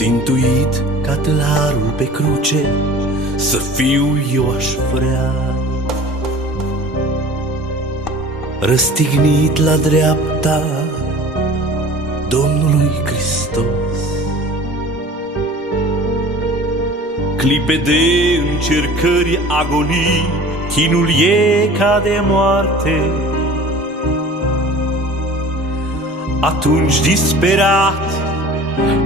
țintuit ca tâlharul pe cruce, să fiu eu aș vrea. Răstignit la dreapta Domnului Hristos, clipe de încercări, agonii, chinul e ca de moarte. Atunci disperat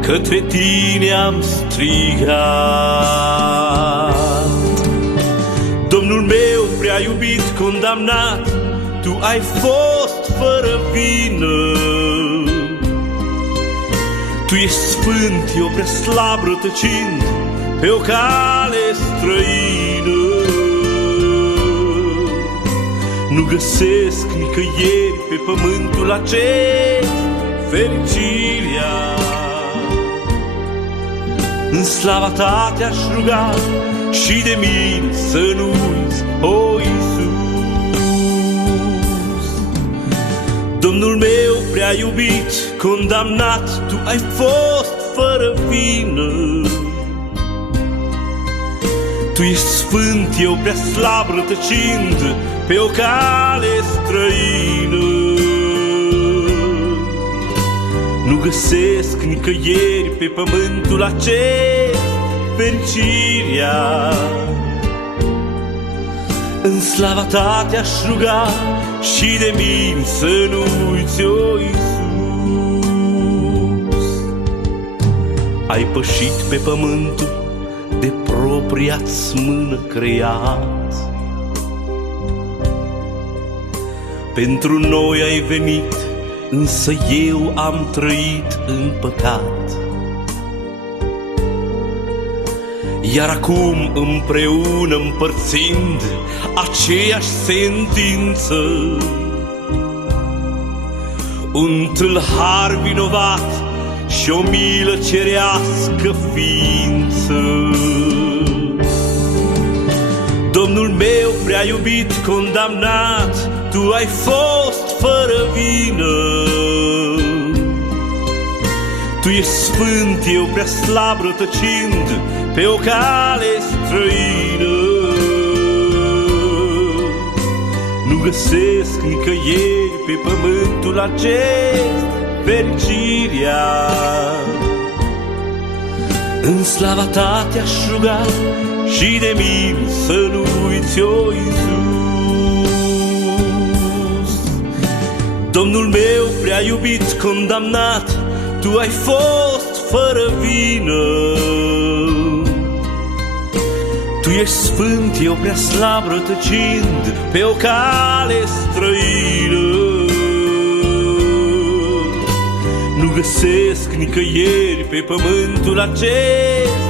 către tine am strigat: Domnul meu prea iubit, condamnat, tu ai fost fără vină. Tu ești sfânt, eu prea slab rătăcind pe o cale străină. Nu găsesc nicăieri pe pământul acest fericirea. În slava ta te-aș ruga și de mine să nu uiți, o Iisus. Domnul meu prea iubit, condamnat, tu ai fost fără vină. Tu ești sfânt, eu prea slab rătăcind pe o cale străină. Nu găsesc nicăieri pe pământul acest fericirea. În slava ta te-aș ruga și de mine să nu uiți, o Iisus. Ai pășit pe pământul de propria-ți mână creat. Pentru noi ai venit, însă eu am trăit în păcat. Iar acum împreună împărțind aceeași sentință, un tâlhar vinovat și o milă cerească ființă. Domnul meu prea iubit, condamnat, tu ai fost fără vină. Tu ești sfânt, eu prea slab rătăcind pe o cale străină. Nu găsesc nicăieri pe pământul acest fericirea. În slava ta te-aș ruga și de mine să nu uiți, o Iisus. Domnul meu prea iubit, condamnat, tu ai fost fără vină. Tu ești sfânt, eu prea slab rătăcind pe o cale străină. Nu găsesc nicăieri pe pământul acest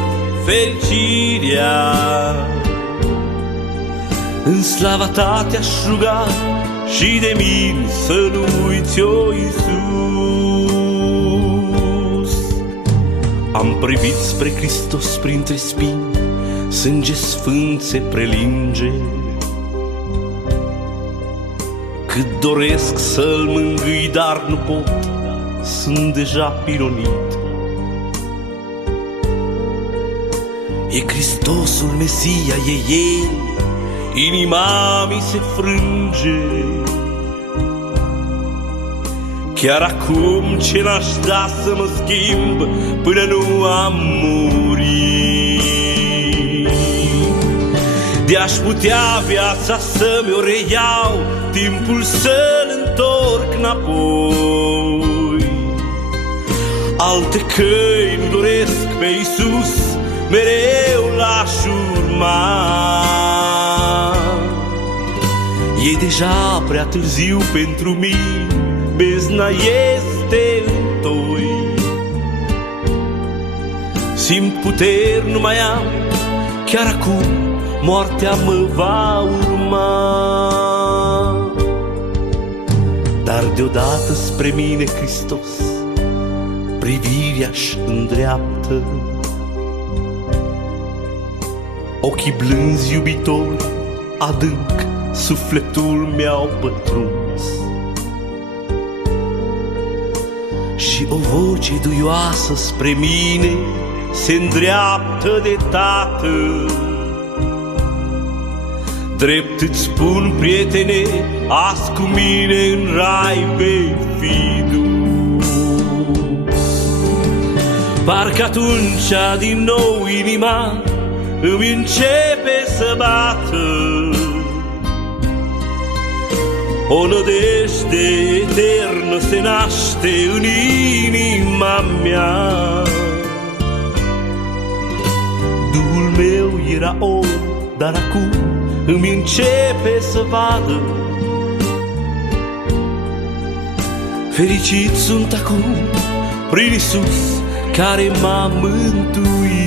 fericirea. În slava ta te-aș ruga și de mine să nu uiți, o Iisus. Am privit spre Hristos printre spini, sânge sfânt se prelinge. Cât doresc să-L mângâi, dar nu pot, sunt deja pironit. E Hristosul Mesia, e El, inima mi se frânge. Chiar acum ce n-aș da să mă schimb până nu am murit. De-aș putea viața să mi-o reiau, timpul să-l întorc înapoi. Alte căi nu doresc, pe Iisus mereu l-aș urma. E deja prea târziu pentru mine, bezna este întoi. Simt puteri nu mai am, chiar acum moartea mă va urma. Dar deodată spre mine Hristos privirea-și îndreaptă. Ochii blânzi iubitori adânc sufletul mi-au pătruns. Și o voce duioasă spre mine se îndreaptă de tată. Drept îți spun, prietene, azi cu mine în rai vei fi dus. Parcă atunci din nou inima îmi începe să bată, o nădejde eternă se naște în inima mea. Duhul meu era om, dar acum îmi începe să vadă. Fericit sunt acum prin Iisus care m-a mântuit.